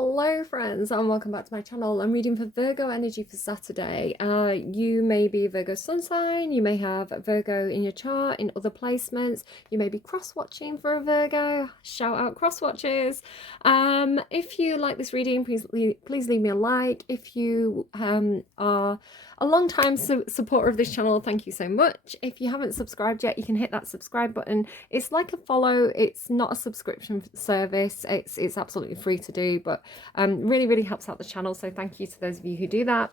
Hello friends and welcome back to my channel. I'm reading for Virgo energy for Saturday. You may be Virgo sun sign, you may have Virgo in your chart, in other placements, you may be cross-watching for a Virgo. Shout out cross-watchers. If you like this reading, please leave me a like. If you are a long time supporter of this channel, thank you so much. If you haven't subscribed yet, you can hit that subscribe button. It's like a follow, it's not a subscription service, it's absolutely free to do, but really helps out the channel, so thank you to those of you who do that.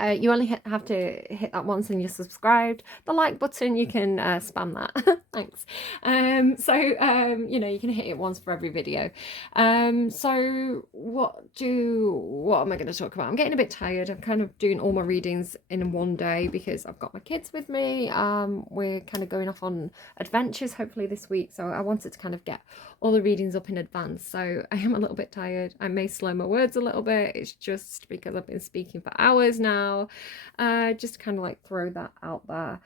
You only have to hit that once and you're subscribed. The like button, you can spam that. Thanks. You know, you can hit it once for every video. So what am I going to talk about? I'm getting a bit tired. I'm kind of doing all my readings in one day because I've got my kids with me. We're kind of going off on adventures hopefully this week, so I wanted to kind of get all the readings up in advance. So I am a little bit tired. I may slow my words a little bit. It's just because I've been speaking for hours now. Just kind of like throw that out there.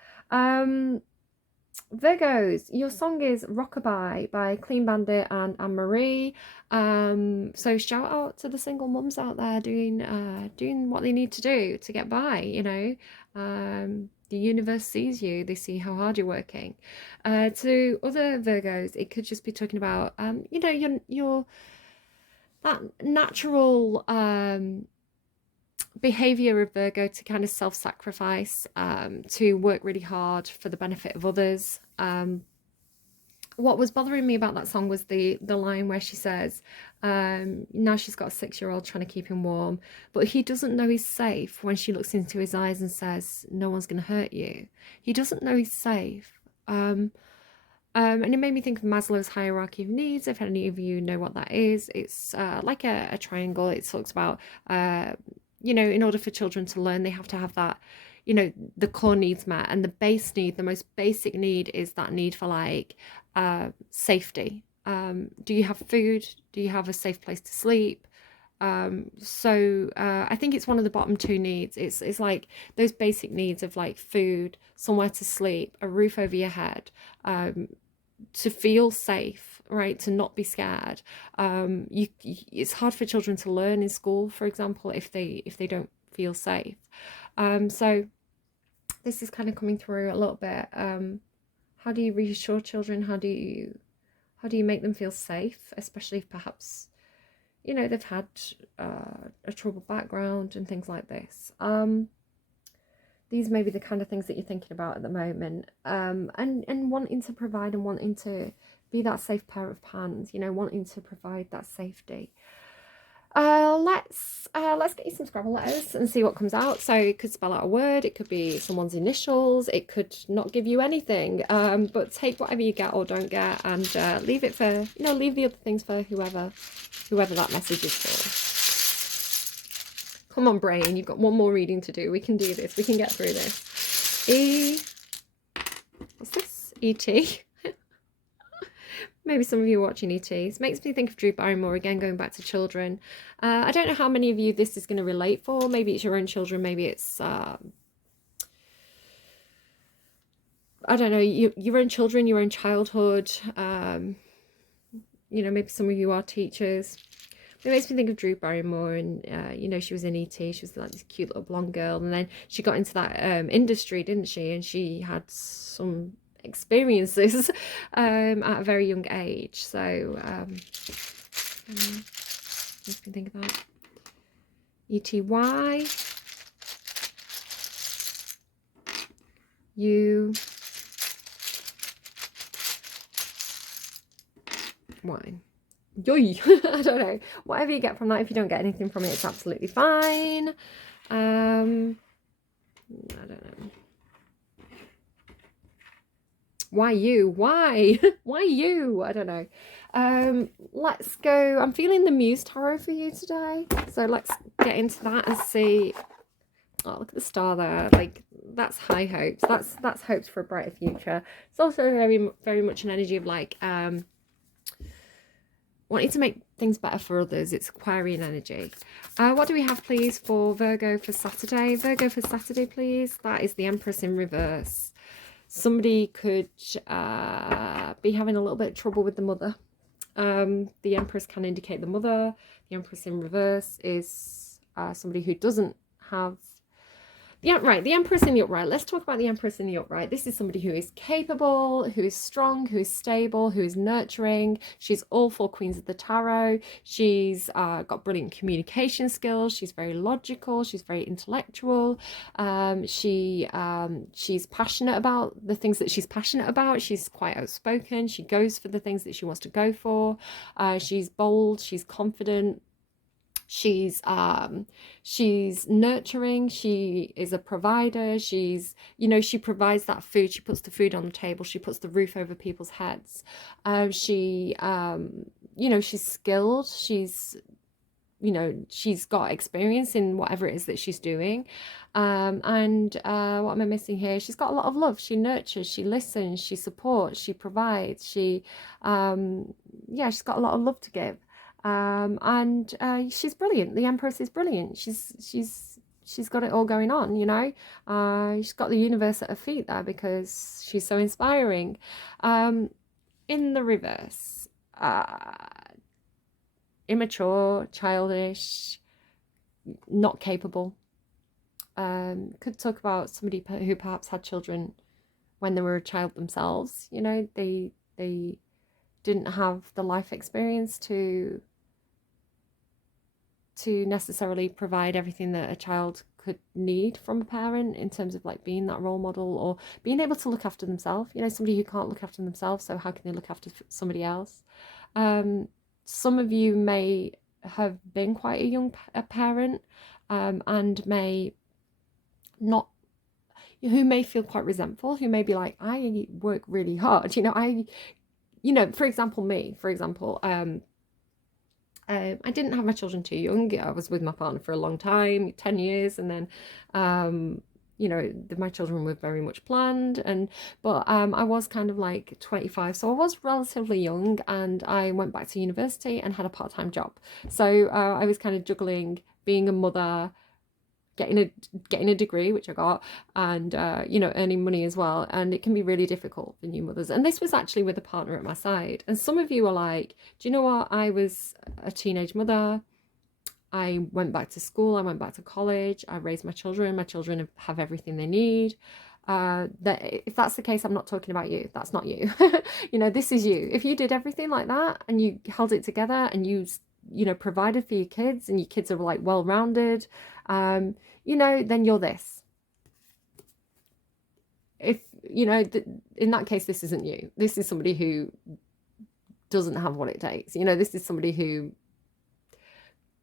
Virgos, your song is Rockabye by Clean Bandit and Anne-Marie. So shout out to the single mums out there doing what they need to do to get by, you know. The universe sees you, they see how hard you're working. To other Virgos, it could just be talking about you know, your that natural behavior of Virgo to kind of self-sacrifice, to work really hard for the benefit of others. What was bothering me about that song was the line where she says, now she's got a 6-year-old trying to keep him warm, but he doesn't know he's safe when she looks into his eyes and says, no one's going to hurt you. He doesn't know he's safe. And it made me think of Maslow's hierarchy of needs. If any of you know what that is, it's like a triangle. It talks about you know, in order for children to learn, they have to have that, you know, the core needs met, and the base need, the most basic need, is that need for like safety. Do you have food? Do you have a safe place to sleep? I think it's one of the bottom two needs. It's like those basic needs of like food, somewhere to sleep, a roof over your head, to feel safe, right, to not be scared. It's hard for children to learn in school, for example, if they don't feel safe. So this is kind of coming through a little bit. How do you reassure children? How do you make them feel safe, especially if perhaps, you know, they've had a troubled background and things like this. These may be the kind of things that you're thinking about at the moment, and wanting to provide and wanting to be that safe pair of hands, you know, wanting to provide that safety. Let's get you some Scrabble letters and see what comes out. So it could spell out a word, it could be someone's initials, it could not give you anything, but take whatever you get or don't get, and leave it for, you know, leave the other things for whoever that message is for. Come on, brain, you've got one more reading to do. We can do this. We can get through this. What's this? E.T. Maybe some of you are watching E.T. This makes me think of Drew Barrymore again, going back to children. I don't know how many of you this is going to relate for. Maybe it's your own children. Maybe it's, I don't know, your own children, your own childhood. You know, maybe some of you are teachers. It makes me think of Drew Barrymore, and you know, she was in E.T. She was like this cute little blonde girl, and then she got into that industry, didn't she? And she had some experiences at a very young age. So makes me think of that. E.T.Y. You. Wine. Yoy. I don't know, whatever you get from that. If you don't get anything from it, it's absolutely fine. I don't know. Why you? Why you? I don't know. Let's go. I'm feeling the Muse Tarot for you today, so let's get into that and see. Oh, look at the star there. Like, that's high hopes. That's hopes for a brighter future. It's also very much an energy of like wanting to make things better for others. It's Aquarian energy. What do we have, please, for Virgo for Saturday? Virgo for Saturday, please. That is the Empress in reverse. Somebody could be having a little bit of trouble with the mother. The Empress can indicate the mother. The Empress in reverse is somebody who doesn't have the upright. The Empress in the upright. Let's talk about the Empress in the upright. This is somebody who is capable, who is strong, who is stable, who is nurturing. She's all four queens of the tarot. She's got brilliant communication skills. She's very logical. She's very intellectual. She's passionate about the things that she's passionate about. She's quite outspoken. She goes for the things that she wants to go for. She's bold. She's confident. She's nurturing. She is a provider. She's, you know, she provides that food. She puts the food on the table. She puts the roof over people's heads. You know, she's skilled. She's, you know, she's got experience in whatever it is that she's doing. What am I missing here? She's got a lot of love. She nurtures, she listens, she supports, she provides. She's got a lot of love to give. She's brilliant. The Empress is brilliant. She's got it all going on, you know. She's got the universe at her feet there because she's so inspiring. In the reverse, immature, childish, not capable. Could talk about somebody who perhaps had children when they were a child themselves. You know, they didn't have the life experience to necessarily provide everything that a child could need from a parent in terms of like being that role model or being able to look after themselves. You know, somebody who can't look after themselves, so how can they look after somebody else? Some of you may have been quite a young parent, and may not, who may feel quite resentful, who may be like, I work really hard, you know, for example, I didn't have my children too young. I was with my partner for a long time, 10 years, and then you know, my children were very much planned, but I was kind of like 25, so I was relatively young, and I went back to university and had a part-time job. So I was kind of juggling being a mother, getting a degree, which I got, and you know, earning money as well. And it can be really difficult for new mothers, and this was actually with a partner at my side. And some of you are like, do you know what, I was a teenage mother, I went back to school, I went back to college, I raised my children have everything they need. That if that's the case, I'm not talking about you. That's not you. You know, this is you. If you did everything like that and you held it together and you know, provided for your kids, and your kids are like well-rounded, you know, then you're this. If, you know, in that case, this isn't you. This is somebody who doesn't have what it takes. You know, this is somebody who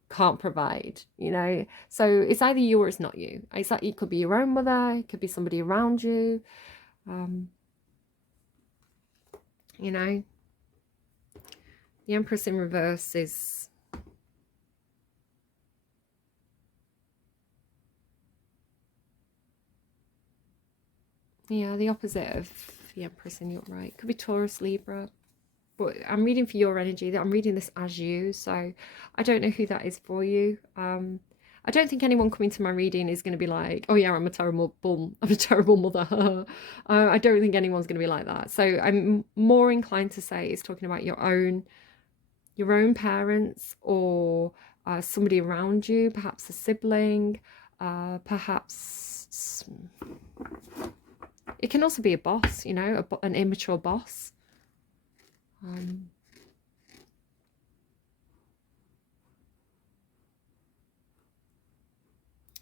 can't provide, you know. So it's either you or it's not you. It's like, it could be your own mother, it could be somebody around you. You know, the Empress in reverse is, yeah, the opposite of the Empress in the upright. Could be Taurus, Libra. But I'm reading for your energy. I'm reading this as you, so I don't know who that is for you. I don't think anyone coming to my reading is going to be like, oh yeah, I'm a terrible mother. I don't think anyone's going to be like that. So I'm more inclined to say it's talking about your own parents, or somebody around you, perhaps a sibling, perhaps it can also be a boss, you know, an immature boss.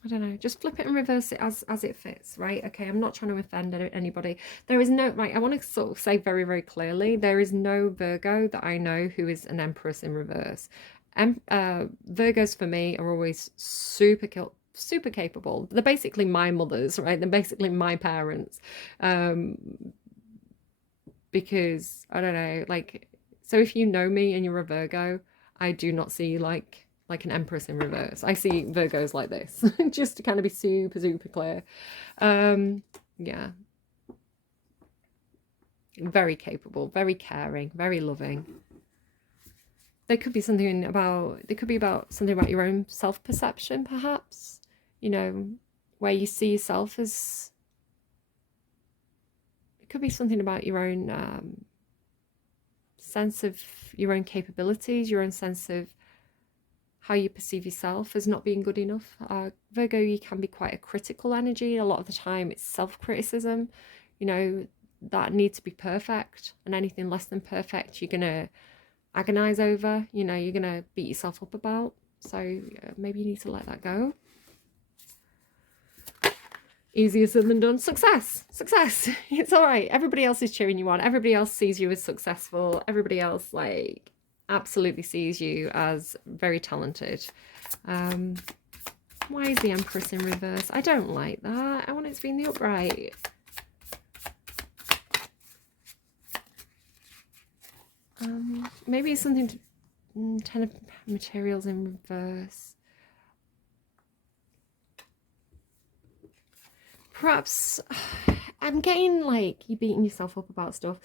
I don't know, just flip it and reverse it as it fits, right? Okay, I'm not trying to offend anybody. There is no, right, I want to sort of say very, very clearly, there is no Virgo that I know who is an Empress in reverse. Virgos for me are always super capable. They're basically my mothers, right? They're basically my parents. Because I don't know, like, so if you know me and you're a Virgo, I do not see you like an Empress in reverse. I see Virgos like this, just to kind of be super clear. Yeah, very capable, very caring, very loving. There could be something about something about your own self-perception, perhaps, you know, where you see yourself as, it could be something about your own sense of your own capabilities, your own sense of how you perceive yourself as not being good enough. Virgo, you can be quite a critical energy. A lot of the time it's self-criticism, you know, that need to be perfect, and anything less than perfect you're gonna agonize over, you know, you're gonna beat yourself up about. So maybe you need to let that go. Easier said than done. Success. It's all right. Everybody else is cheering you on. Everybody else sees you as successful. Everybody else like absolutely sees you as very talented. Why is the Empress in reverse? I don't like that. I want it to be in the upright. Maybe it's something to 10 of materials in reverse. Perhaps I'm getting like you beating yourself up about stuff.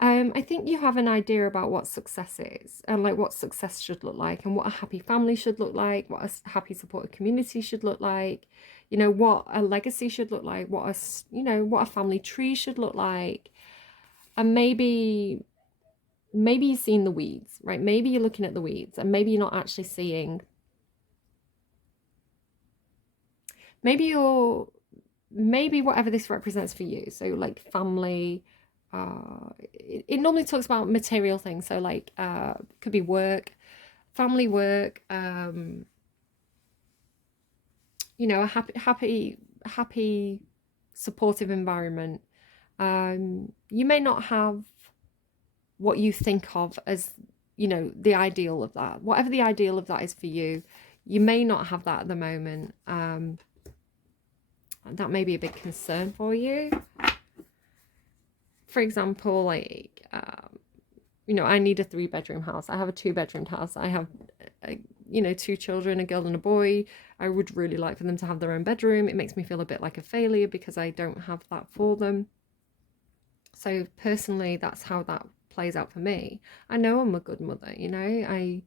I think you have an idea about what success is, and like what success should look like, and what a happy family should look like, what a happy supported community should look like, you know, what a legacy should look like, what a, you know, what a family tree should look like. And maybe you're seeing the weeds, right? Maybe you're looking at the weeds, and maybe you're not actually seeing. Maybe whatever this represents for you, so like family, it normally talks about material things, so like could be work, family, work, you know, a happy supportive environment. You may not have what you think of as, you know, the ideal of that. Whatever the ideal of that is for you, you may not have that at the moment. That may be a big concern for you. For example, like, you know, I need a 3-bedroom house. I have a 2-bedroom house. I have, you know, 2 children, a girl and a boy. I would really like for them to have their own bedroom. It makes me feel a bit like a failure because I don't have that for them. So personally, that's how that plays out for me. I know I'm a good mother, you know.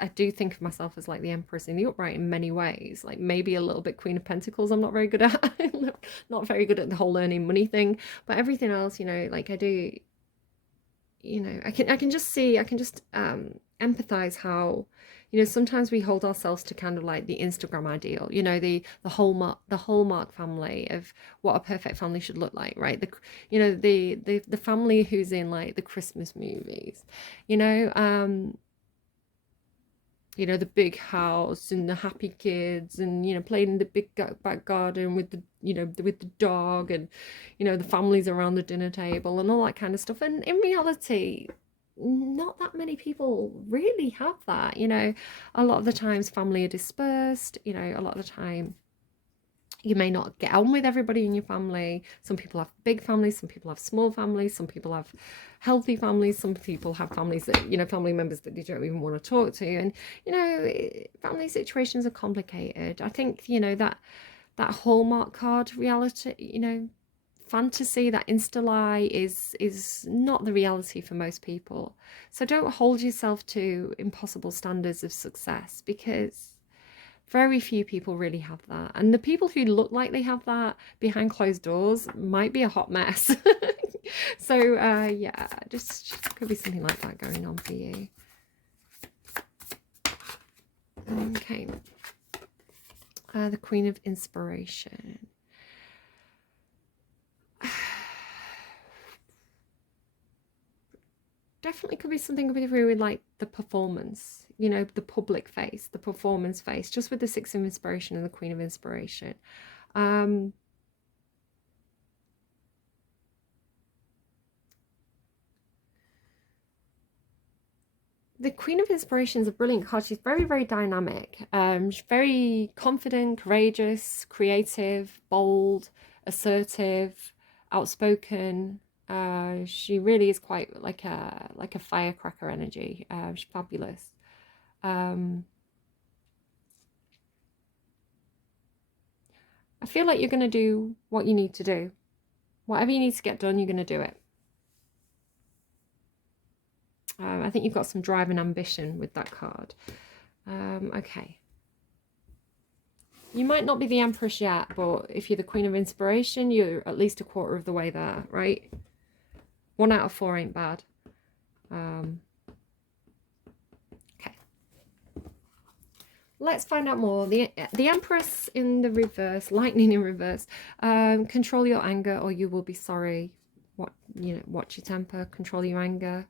I do think of myself as like the Empress in the upright in many ways, like maybe a little bit Queen of Pentacles I'm not very good at. Not very good at the whole earning money thing, but everything else, you know, like I do, you know, I can just see, I can just empathize how, you know, sometimes we hold ourselves to kind of like the Instagram ideal, you know, the hallmark family of what a perfect family should look like, right? You know, the family who's in like the Christmas movies, you know, the big house and the happy kids, and, you know, playing in the big back garden with the, you know, with the dog, and, you know, the families around the dinner table and all that kind of stuff. And in reality, not that many people really have that, you know. A lot of the times family are dispersed, you know, a lot of the time you may not get on with everybody in your family. Some people have big families, some people have small families, some people have healthy families, some people have families that, you know, family members that you don't even want to talk to. And, you know, family situations are complicated. I think, you know, that Hallmark card reality, you know, fantasy, that insta lie is not the reality for most people. So don't hold yourself to impossible standards of success, because very few people really have that. And the people who look like they have that behind closed doors might be a hot mess. So, yeah, just could be something like that going on for you. Okay. The Queen of Inspiration. Definitely could be something with like the performance, you know, the public face, the performance face, just with the 6 of Inspiration and the Queen of Inspiration. The Queen of Inspiration is a brilliant card. She's very, very dynamic. She's very confident, courageous, creative, bold, assertive, outspoken. She really is quite like a firecracker energy. She's fabulous. I feel like you're going to do what you need to do. Whatever you need to get done, you're going to do it. I think you've got some drive and ambition with that card. Okay. You might not be the Empress yet, but if you're the Queen of Inspiration, you're at least a quarter of the way there, right? 1 out of 4 ain't bad. Okay. Let's find out more. The Empress in the reverse, lightning in reverse. Control your anger or you will be sorry. Watch your temper, control your anger.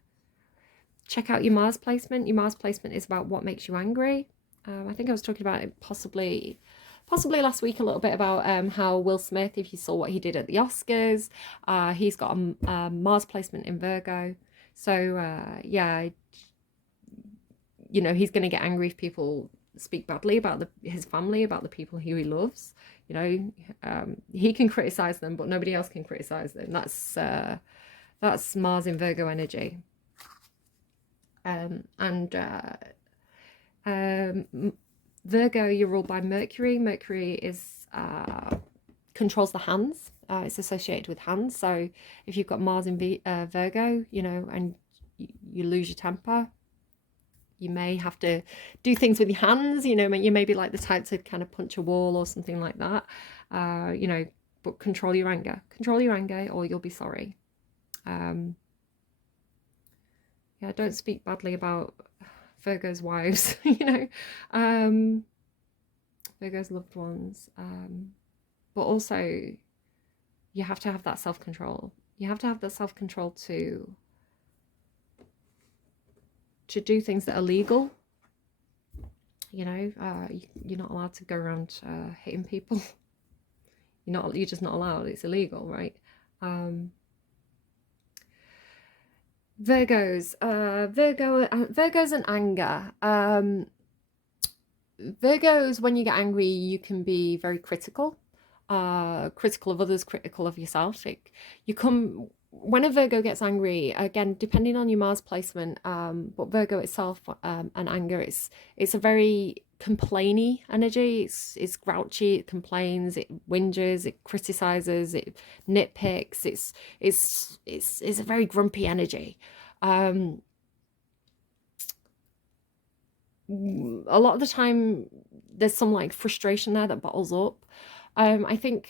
Check out your Mars placement. Your Mars placement is about what makes you angry. I think I was talking about it possibly last week a little bit about how Will Smith, if you saw what he did at the Oscars, he's got a Mars placement in Virgo. So yeah, he's going to get angry if people speak badly about his family, about the people who he loves. He can criticize them, but nobody else can criticize them. That's Mars in Virgo energy. Virgo, you're ruled by Mercury. Mercury is controls the hands. It's associated with hands. So if you've got Mars in Virgo, and you lose your temper, you may have to do things with your hands. You may be like the type to kind of punch a wall or something like that. But control your anger. Control your anger, or you'll be sorry. Yeah, don't speak badly about Virgo's wives, Virgo's loved ones. But also, you have to have that self-control. You have to have that self-control to do things that are legal. You're not allowed to go around hitting people. You're just not allowed. It's illegal, right? Virgos and anger. Virgos, when you get angry, you can be very critical of others, critical of yourself. When a Virgo gets angry, again, depending on your Mars placement, but Virgo itself and anger, it's a very complainy energy. It's grouchy, it complains, it whinges, it criticizes, it nitpicks. It's a very grumpy energy. A lot of the time there's some like frustration there that bottles up. I think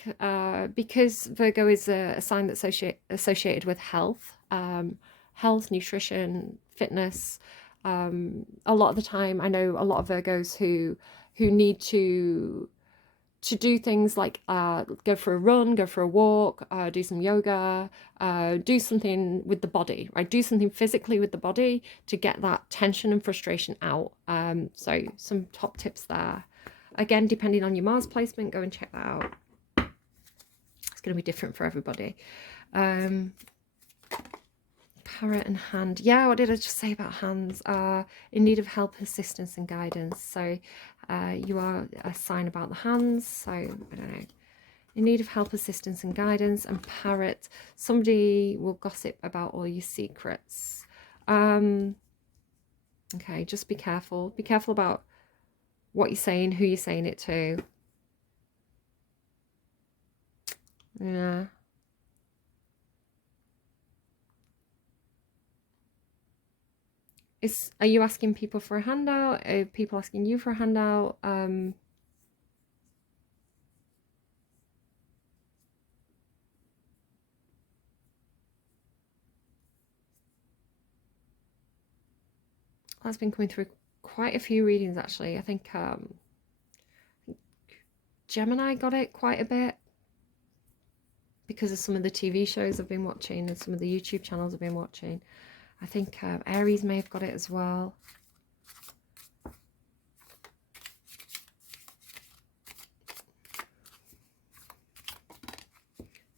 because Virgo is a sign that's associated with health, nutrition, fitness. A lot of the time, I know a lot of Virgos who need to do things like go for a run, go for a walk, do some yoga, do something with the body, right? Do something physically with the body to get that tension and frustration out. So some top tips there. Again, depending on your Mars placement, go and check that out. It's going to be different for everybody. Parrot and hand. Yeah, what did I just say about hands? In need of help, assistance and guidance. So you are a sign about the hands. So I don't know. In need of help, assistance and guidance. And parrot, somebody will gossip about all your secrets. Okay, just be careful. Be careful about what you're saying, who you're saying it to. Yeah. Are you asking people for a handout? Are people asking you for a handout? That's been coming through quite a few readings actually. I think Gemini got it quite a bit because of some of the TV shows I've been watching and some of the YouTube channels I've been watching. I think Aries may have got it as well.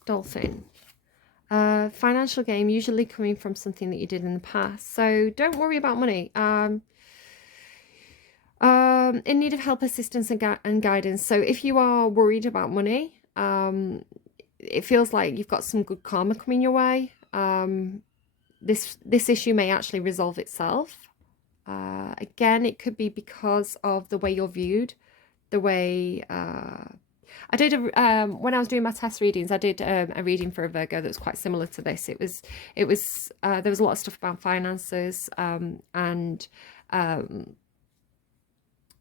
Dolphin. Financial gain, usually coming from something that you did in the past. So don't worry about money. In need of help, assistance and guidance. So if you are worried about money, it feels like you've got some good karma coming your way. This issue may actually resolve itself. Again, it could be because of the way you're viewed, the way I did when I was doing my test readings, I did a reading for a Virgo that was quite similar to this. It was there was a lot of stuff about finances and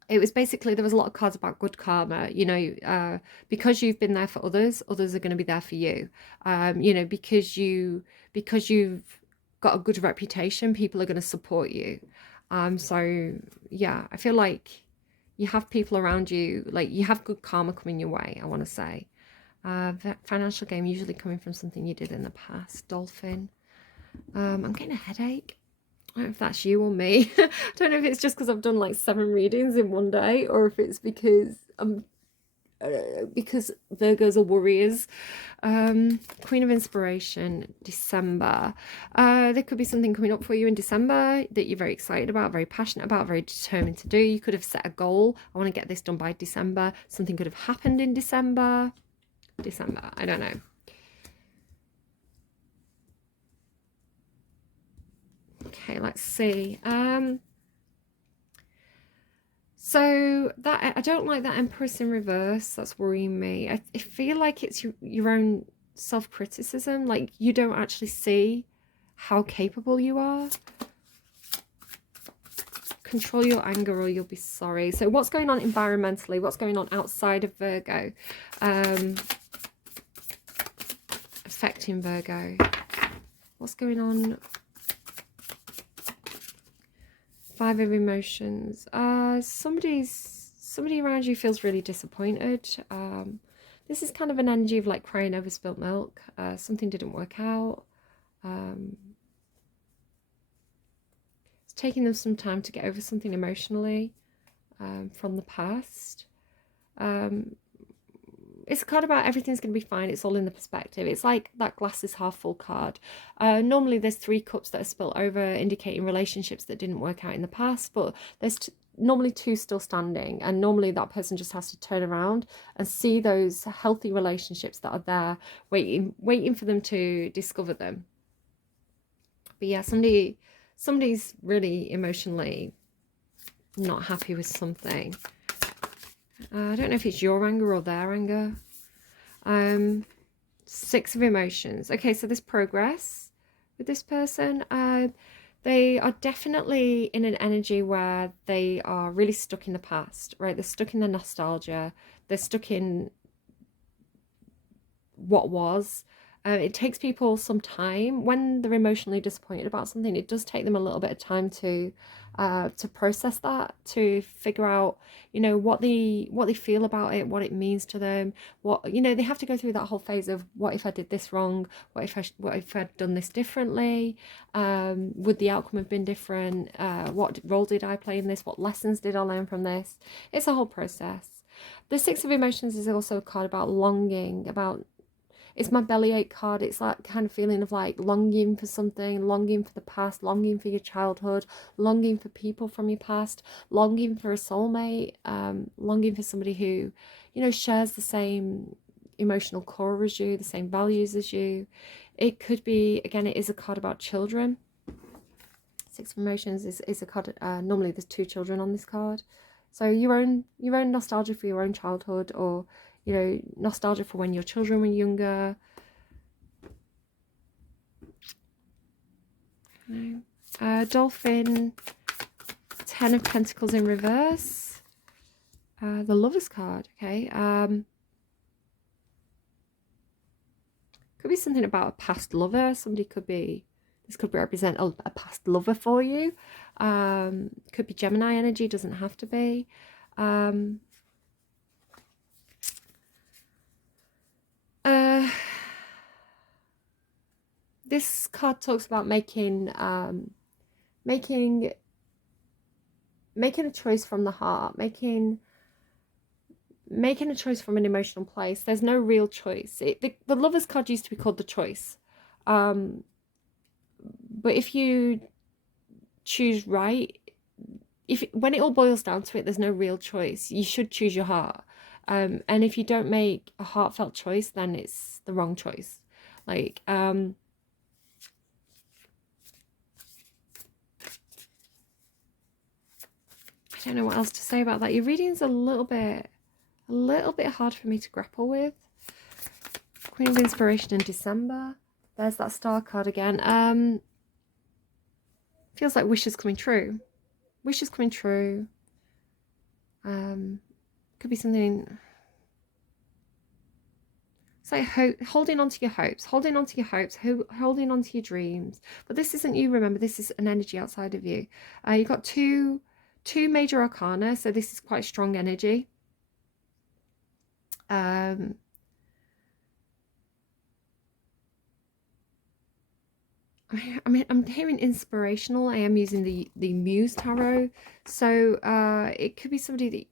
it was basically, there was a lot of cards about good karma, you know, because you've been there for others, others are going to be there for you. You know, because you've got a good reputation, people are going to support you. So yeah, I feel like you have people around you, like you have good karma coming your way, I want to say. Financial gain usually coming from something you did in the past. Dolphin. I'm getting a headache. I don't know if that's you or me. I don't know if it's just because I've done like 7 readings in one day, or if it's because because Virgos are warriors. Queen of Inspiration, December. There could be something coming up for you in December that you're very excited about, very passionate about, very determined to do. You could have set a goal. I want to get this done by December. Something could have happened in December. I don't know. Okay, let's see. So that, I don't like that Empress in reverse. That's worrying me. I feel like it's your own self-criticism. Like you don't actually see how capable you are. Control your anger or you'll be sorry. So what's going on environmentally? What's going on outside of Virgo? Affecting Virgo. What's going on? 5 of emotions. Somebody around you feels really disappointed. This is kind of an energy of like crying over spilt milk. Something didn't work out. It's taking them some time to get over something emotionally from the past. It's a card about everything's going to be fine. It's all in the perspective. It's like that glass is half full card. Normally there's 3 cups that are spilt over, indicating relationships that didn't work out in the past, but there's normally 2 still standing, and normally that person just has to turn around and see those healthy relationships that are there, waiting for them to discover them. But yeah, somebody's really emotionally not happy with something. I don't know if it's your anger or their anger. 6 of emotions. Okay, so there's progress with this person. They are definitely in an energy where they are really stuck in the past, right? They're stuck in the nostalgia. They're stuck in what was. It takes people some time when they're emotionally disappointed about something. It does take them a little bit of time to process that, to figure out, you know, what they feel about it, what it means to them. What, you know, they have to go through that whole phase of what if I did this wrong? What if I'd done this differently? Would the outcome have been different? What role did I play in this? What lessons did I learn from this? It's a whole process. The 6 of emotions is also a card about longing, about, it's my bellyache card. It's that kind of feeling of like longing for something, longing for the past, longing for your childhood, longing for people from your past, longing for a soulmate, longing for somebody who, you know, shares the same emotional core as you, the same values as you. It could be, again, it is a card about children. 6 of emotions is a card, normally there's 2 children on this card. So your own nostalgia for your own childhood, or, you know, nostalgia for when your children were younger. Dolphin, 10 of Pentacles in reverse. The Lover's card, okay. Could be something about a past lover. Somebody could be, this could represent a past lover for you. Could be Gemini energy, doesn't have to be. This card talks about making a choice from the heart, making a choice from an emotional place. There's no real choice. The Lover's card used to be called the choice, but if you choose right, when it all boils down to it, there's no real choice. You should choose your heart, and if you don't make a heartfelt choice, then it's the wrong choice. Like I don't know what else to say about that. Your reading's a little bit hard for me to grapple with. Queen of Inspiration in December. There's that star card again. Feels like wishes coming true. Wishes coming true. Could be something. It's like holding on to your hopes, holding on to your hopes, holding on to your dreams. But this isn't you, remember, this is an energy outside of you. You've got two major arcana, so this is quite strong energy. I mean, I'm hearing inspirational. I am using the Muse Tarot, so it could be somebody that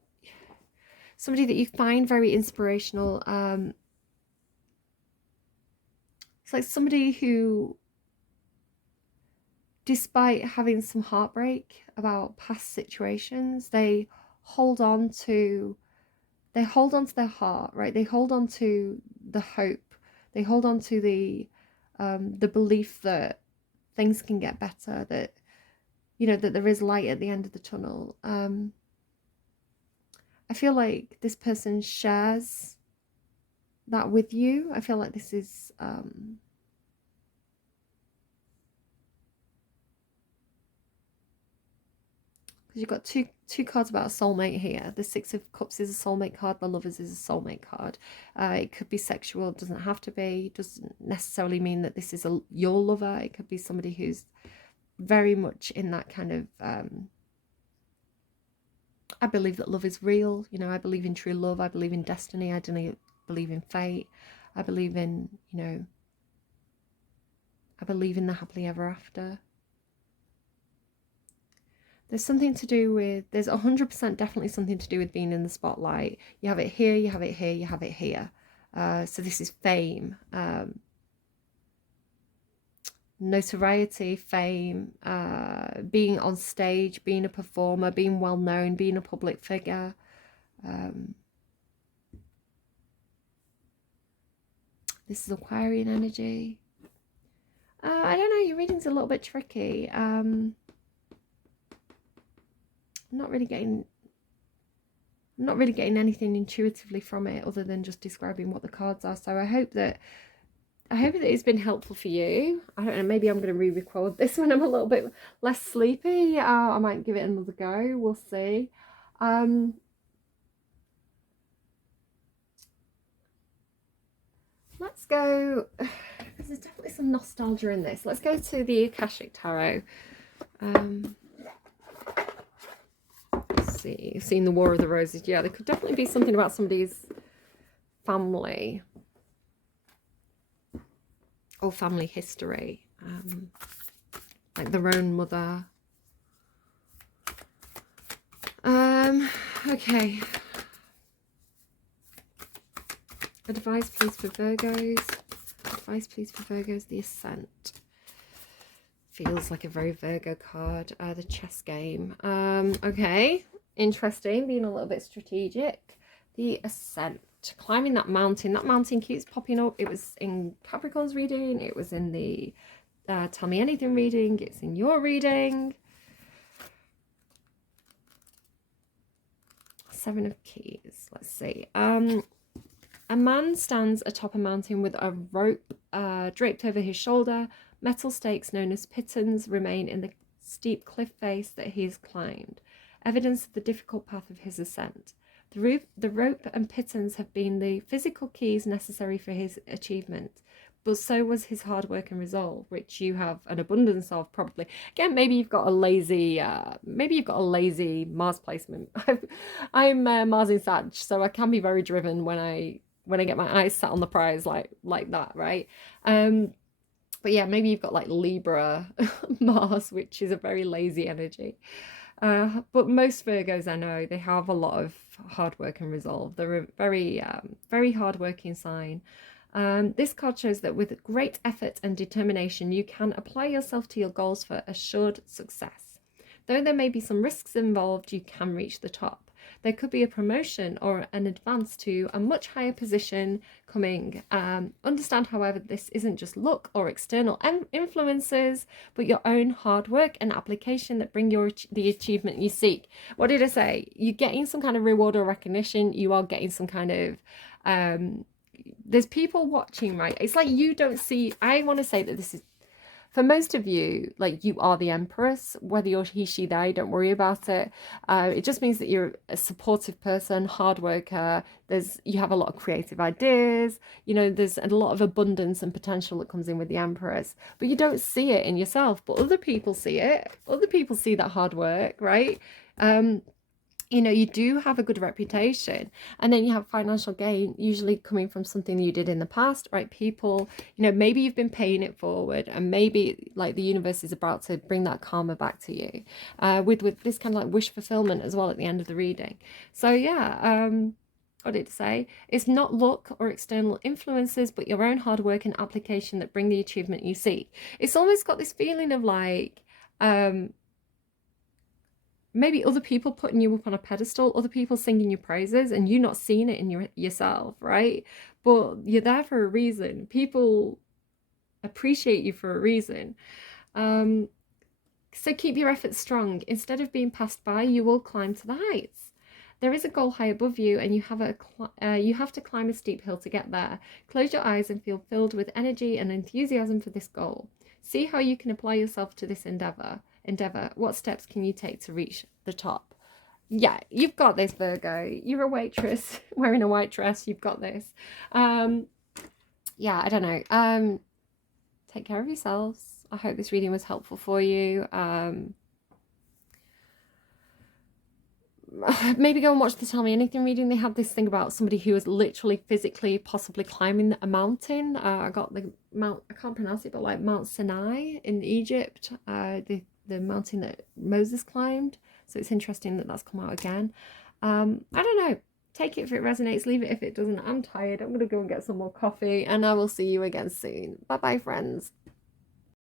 you find very inspirational. It's like somebody who, despite having some heartbreak about past situations, they hold on to their heart, right? They hold on to the hope. They hold on to the belief that things can get better, that, you know, that there is light at the end of the tunnel. I feel like this person shares that with you. I feel like this is because you've got two cards about a soulmate here. The Six of Cups is a soulmate card. The Lovers is a soulmate card. It could be sexual. It doesn't have to be. It doesn't necessarily mean that this is your lover. It could be somebody who's very much in that kind of I believe that love is real. You know, I believe in true love. I believe in destiny. I believe in fate. I believe in, you know, I believe in the happily ever after. There's something to do with, there's 100% definitely something to do with being in the spotlight. You have it here, you have it here, you have it here. So this is fame, notoriety, fame, being on stage, being a performer, being well known, being a public figure. This is Aquarian energy. I don't know, your reading's a little bit tricky. I'm not really getting anything intuitively from it other than just describing what the cards are. So I hope that it's been helpful for you. I don't know, maybe I'm going to re-record this when I'm a little bit less sleepy. I might give it another go. We'll see. Let's go. There's definitely some nostalgia in this. Let's go to the Akashic Tarot. Let's see. You've seen the War of the Roses. Yeah, there could definitely be something about somebody's family or family history, like their own mother. Okay. Advice, please, for Virgos. Advice, please, for Virgos. The Ascent. Feels like a very Virgo card. The chess game. Okay. Interesting. Being a little bit strategic. The Ascent. Climbing that mountain. That mountain keeps popping up. It was in Capricorn's reading. It was in the Tell Me Anything reading. It's in your reading. Seven of Keys. Let's see. A man stands atop a mountain with a rope draped over his shoulder. Metal stakes known as pitons remain in the steep cliff face that he has climbed, evidence of the difficult path of his ascent. The rope and pitons have been the physical keys necessary for his achievement, but so was his hard work and resolve, which you have an abundance of, probably. Again, maybe you've got a lazy Mars placement. I'm Mars in Sag, so I can be very driven when I get my eyes set on the prize like that, right? But yeah, maybe you've got like Libra Mars, which is a very lazy energy. But most Virgos I know, they have a lot of hard work and resolve. They're a very hard-working sign. This card shows that with great effort and determination, you can apply yourself to your goals for assured success. Though there may be some risks involved, you can reach the top. There could be a promotion or an advance to a much higher position coming. Understand, however, this isn't just luck or external influences, but your own hard work and application that bring the achievement you seek. What did I say? You're getting some kind of reward or recognition. You are getting some kind of... there's people watching, right? It's like you don't see... I want to say that this is... for most of you, like, you are the Empress, whether you're he, she, they, don't worry about it. It just means that you're a supportive person, hard worker. You have a lot of creative ideas. You know, there's a lot of abundance and potential that comes in with the Empress, but you don't see it in yourself, but other people see it. Other people see that hard work, right? You know, you do have a good reputation, and then you have financial gain usually coming from something you did in the past, right? People, you know, maybe you've been paying it forward, and maybe like the universe is about to bring that karma back to you, with this kind of like wish fulfillment as well at the end of the reading. So yeah, what did it say? It's not luck or external influences, but your own hard work and application that bring the achievement you seek. It's almost got this feeling of like, maybe other people putting you up on a pedestal, other people singing your praises, and you not seeing it in yourself, right? But you're there for a reason. People appreciate you for a reason. So keep your efforts strong. Instead of being passed by, you will climb to the heights. There is a goal high above you, and you have to climb a steep hill to get there. Close your eyes and feel filled with energy and enthusiasm for this goal. See how you can apply yourself to this endeavor. What steps can you take to reach the top? Yeah, you've got this, Virgo. You're a waitress wearing a white dress. You've got this. Yeah, I don't know. Take care of yourselves. I hope this reading was helpful for you. Maybe go and watch the Tell Me Anything reading. They have this thing about somebody who is literally physically possibly climbing a mountain. I got the mount, I can't pronounce it, but like Mount Sinai in Egypt, the mountain that Moses climbed. So it's interesting that that's come out again. I don't know. Take it if it resonates, leave it if it doesn't. I'm tired. I'm going to go and get some more coffee, and I will see you again soon. Bye bye, friends.